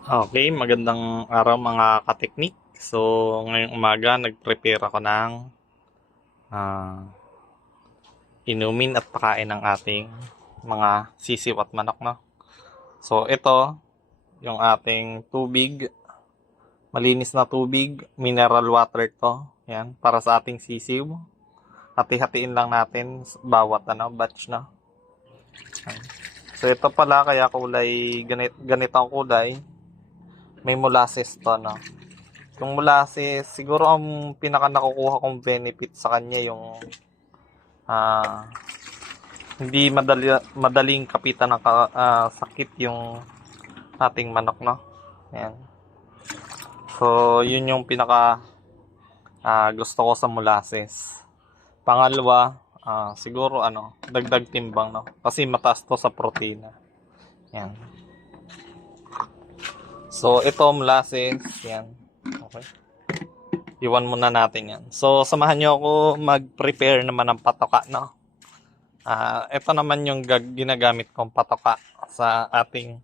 Okay, magandang araw mga kateknik. So, ngayong umaga nag-prepare ako ng ah, inumin at pakain ng ating mga sisiw at manok, no? So, ito yung ating tubig, malinis na tubig, mineral water to. Yan, para sa ating sisiw. Hati-hatiin lang natin bawat batch, no? So, ito pala kaya kulay ganito ang kulay. May molasses to, no? Yung molasses, siguro ang pinaka nakukuha kong benefit sa kanya yung ah, hindi madaling kapitan ng sakit yung ating manok, no? Ayan. So, yun yung pinaka gusto ko sa molasses. Pangalawa, siguro dagdag timbang, no? Kasi mataas to sa protina. Ayan. So, ito molasses, yan. Okay. Iwan muna natin yan. So, samahan nyo ako mag-prepare naman ng patoka, no? Ito naman yung ginagamit kong patoka sa ating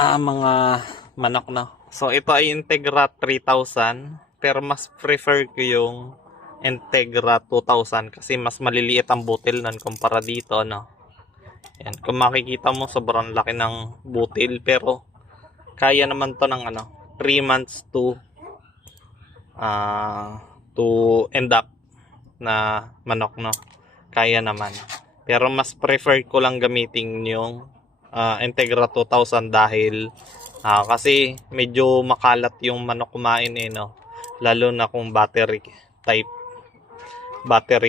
mga manok, no? So, ito ay Integra 3000, pero mas prefer ko yung Integra 2000 kasi mas maliliit ang butil nun kumpara dito, no? Yan. Kung makikita mo, sobrang laki ng butil, pero kaya naman to ng 3 months to end up na manok, no? Kaya naman. Pero mas prefer ko lang gamitin yung Integra 2000 dahil kasi medyo makalat yung manok kumain, no? Lalo na kung battery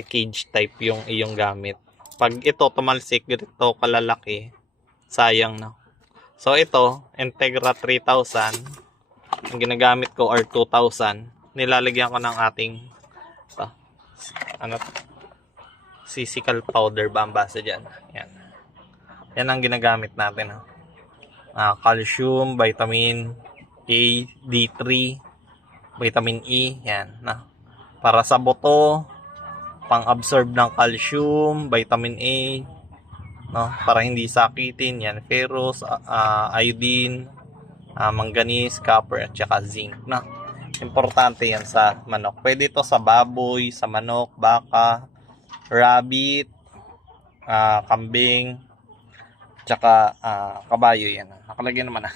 cage type yung iyong gamit. Pag ito tumalsik ganito kalalaki, sayang, no? So ito, Integra 3000, ang ginagamit ko or 2000, nilalagyan ko ng ating ito, ano sisical powder ba ang base dyan. Yan. Yan ang ginagamit natin. Calcium, vitamin A, D3, vitamin E. Yan. Para sa buto, pang-absorb ng calcium, vitamin A, no? Para hindi sakitin. Yan. Ferrous, iodine, manganese, copper, at saka zinc. No? Importante yan sa manok. Pwede ito sa baboy, sa manok, baka, rabbit, kambing, tsaka kabayo. Yan. Nakalagyan naman.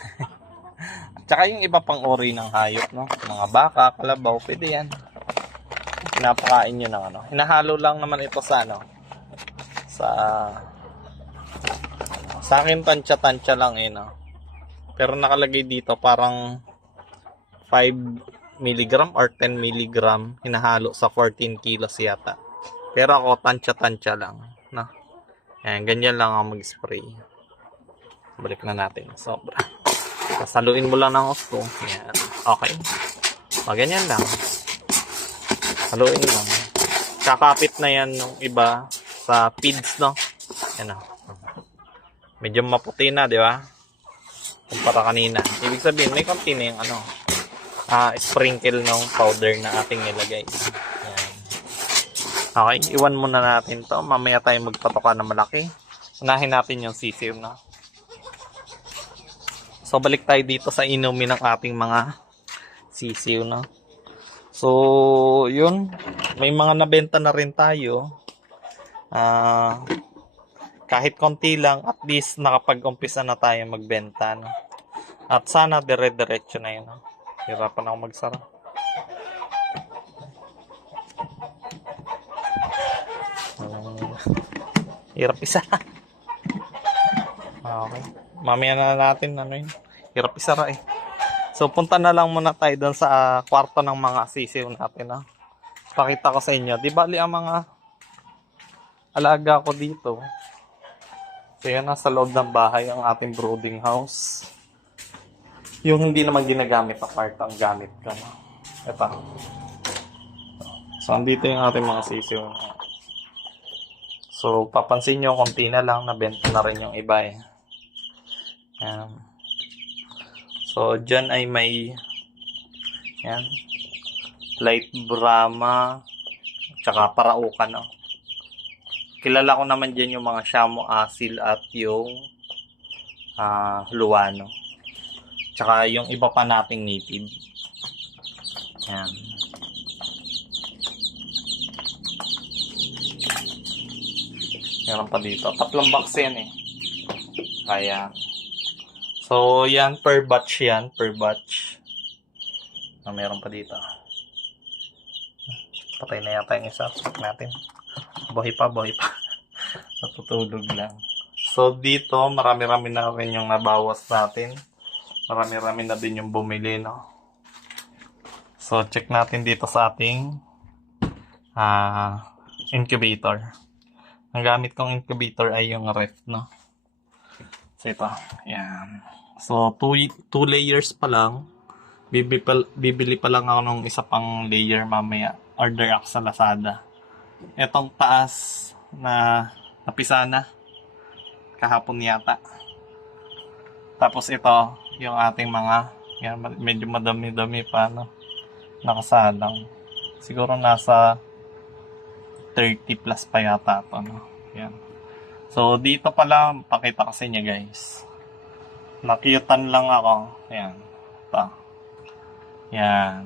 Tsaka yung iba pang uri ng hayop, no? Mga baka, kalabaw, pwede yan. Pinapakain nyo ng hinahalo lang naman ito sa sa akin tansya-tansya lang, no? Pero nakalagay dito parang 5 milligram or 10 milligram hinahalo sa 14 kilos yata. Pero ako tansya-tansya lang, no? Ayan, ganyan lang ako mag-spray. Balik na natin. Sobra. Sasaluin mo lang ng gusto. Ayan. Okay. O, ganyan lang. Haluin lang. Kakapit na yan ng iba sa feeds, no? Ayan, o. Medyo maputi na, di ba? Kumpara kanina. Ibig sabihin, may konti na yung sprinkle ng powder na ating nilagay. Ayan. Okay, iwan muna natin to. Mamaya tayo magpatoka na malaki. Unahin natin yung sisiw, no? So, balik tayo dito sa inumin ng ating mga sisiw, no? So, yun. May mga nabenta na rin tayo. Kahit konti lang, at least nakapag-umpisa na tayo magbenta, no? At sana dire-diretso na yun, no? Hirapan ako magsara. Hirap isa. Okay. Mamaya na natin yun. Hirap isara eh. So punta na lang muna tayo doon sa kwarto ng mga sisiw natin, no? Pakita ko sa inyo. Di bali ang mga alaga ko dito. So yan, nasa loob ng bahay ang ating brooding house. Yung hindi naman ginagamit na part ang gamit ko, no? Ito. So andito yung ating mga sisiw. So papansin nyo, konti na lang, nabenta na rin yung iba eh. Yan. So dyan ay may yan, light Brahma, tsaka Paraukan, no? Kilala ko naman dyan yung mga Shamo Asil at yung Luano. Tsaka yung iba pa nating native. Yan. Meron pa dito. 3 box yan eh. Kaya. So, yan. Per batch yan. Per batch. Meron pa dito. Patay na yata yung isa. Check natin. Buhay pa. Natutulog lang. So, dito, marami-rami na rin yung nabawas natin. Marami-rami na din yung bumili, no? So, check natin dito sa ating incubator. Ang gamit kong incubator ay yung ref, no? So, ito. Ayan. So, 2 layers pa lang. Bibili pa lang ako ng isa pang layer mamaya. Order ako sa Lazada. Itong taas na napisa na. Kahapon yata. Tapos ito, yung ating mga, yan, medyo madami-dami pa, no? Nakasalang. Siguro nasa 30 plus pa yata ito, no? Yan. So, dito pala, pakita ko sa inyo, guys. Nakiyutan lang ako. Yan. Ito. Yan.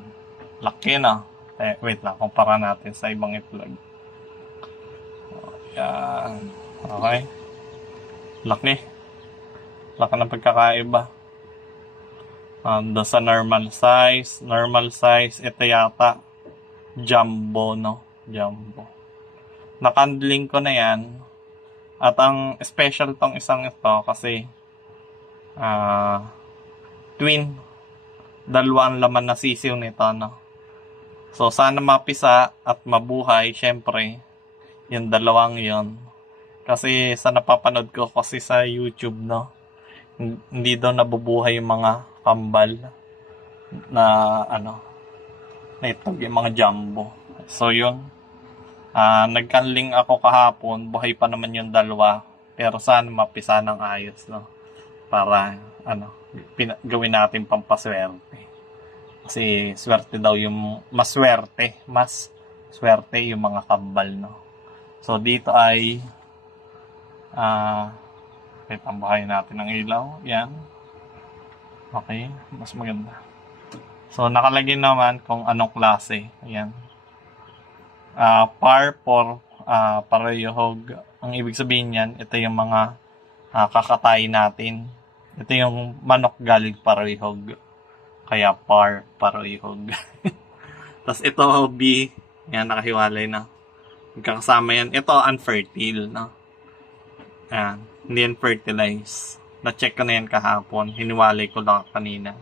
Laki, no? Wait lang, kumpara natin sa ibang itlog. Yan. Okay. Laki. Laki ng pagkakaiba. Doon sa normal size, ito yata jumbo, no? Jumbo. Nakandling ko na yan. At ang special tong isang ito kasi twin. Dalawang laman na sisiw nito, no? So, sana mapisa at mabuhay, syempre, yung dalawang yon. Kasi sa napapanood ko kasi sa YouTube, no? Hindi daw nabubuhay yung mga kambal na na itlog, yung mga jumbo. So yun, nagkanling ako kahapon, buhay pa naman yung dalawa, pero sana mapisa ng ayos, no? Para gawin natin pampaswerte. Kasi swerte daw yung mas swerte yung mga kambal, no? So dito ay tambahin natin ang ilaw. Yan. Okay. Mas maganda. So, nakalagay naman kung anong klase. Ayan. Par for parehog. Ang ibig sabihin yan, ito yung mga kakatayin natin. Ito yung manok galing parehog. Kaya par parehog. Tapos ito, B. Yan, nakahiwalay na. Magkakasama yan. Ito, unfertile, no? Ayan. Hindi yan fertilize. Na-check ko na yan kahapon. Hiniwalay ko lang kanina.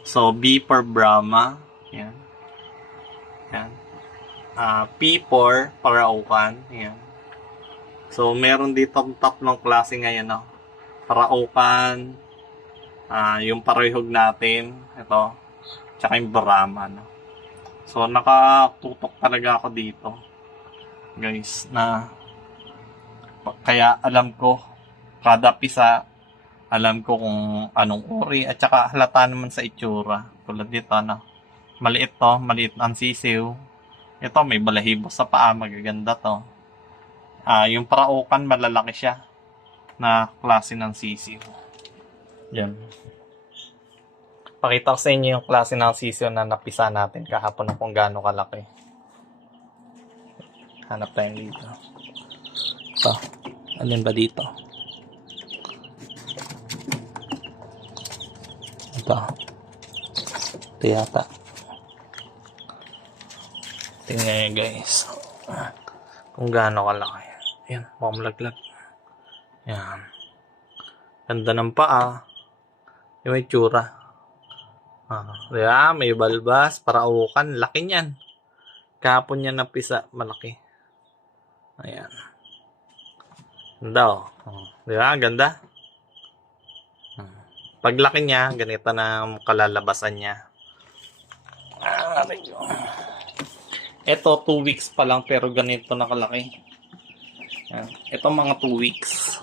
So, B for Brahma. Yan. Yan. P for Paraukan. Yan. So, meron dito tatlong klase ngayon, no? Paraukan. Yung parehog natin. Ito. Tsaka yung Brahma, no? So, nakatutok talaga ako dito. Guys, na kaya alam ko kada pisa, alam ko kung anong uri at saka halata naman sa itsura. Tulad dito, no? Maliit ang sisiw. Ito may balahibo sa paa, magaganda to. Yung Paraukan, malalaki siya na klase ng sisiw. Yan. Pakita ko sa inyo yung klase ng sisiw na napisa natin kahapon na kung gaano kalaki. Hanap tayo dito. Ito. Alin ba dito? Ito. Ito yata. Tingnan nyo, guys. Kung gaano kalaki. Ayan. Mamalaglag. Ayan. Ganda ng paa. Yung itsura. Diba? May balbas. Paraukan. Laki niyan. Kahapon niya napisa. Malaki. Ayan. Ganda, diba? Ganda. Paglaki niya, ganito na ang kalalabasan niya. Ito, 2 weeks pa lang, pero ganito na kalaki. Ito mga 2 weeks.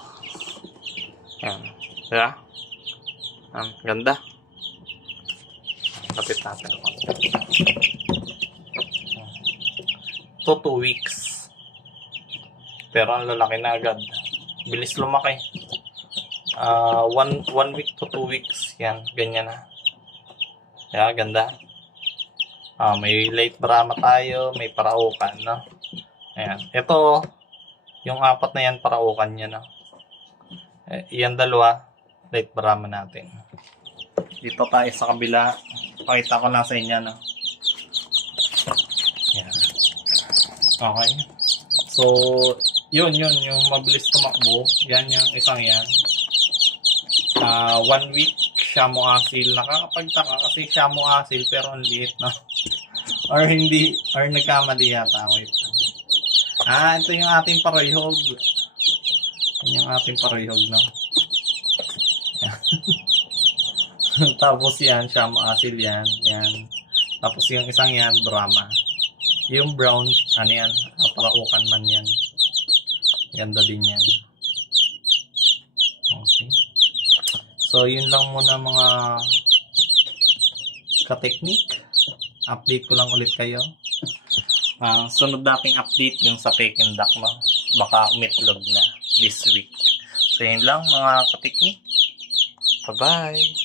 Diba? Ganda. Lapit natin. Ito, 2 weeks. Pero ang lalaki na agad. Bilis lumaki. one week to 2 weeks. Yan, ganyan na. Kaya, ganda. May late Brahma tayo, may paraukan, no? Ayan. Ito, yung apat na yan, paraukan niya, no? Yan dalawa, late Brahma natin. Dito tayo sa kabila. Pakita ko lang sa inyo, no? Ayan. Okay. So, yun, yung mabilis tumakbo. Yan, yung isang yan. 1 week, Shamu Asil. Nakakapagtaka kasi Shamu Asil, pero ang liit, no? Or hindi, or nagkamali yata. Wait. Ito yung ating parayhog. Yan yung ating parayhog, no? Tapos yan, Shamu Asil yan. Yan. Tapos yung isang yan, Brahma. Yung brown, ano yan? Paraukan man yan. Ganda din yan. Okay. So, yun lang muna mga ka-technique. Update ko lang ulit kayo. Sunod nating update yung sa Peking duck, no? Baka umitlog na this week. So, yun lang mga ka-technique. Bye-bye!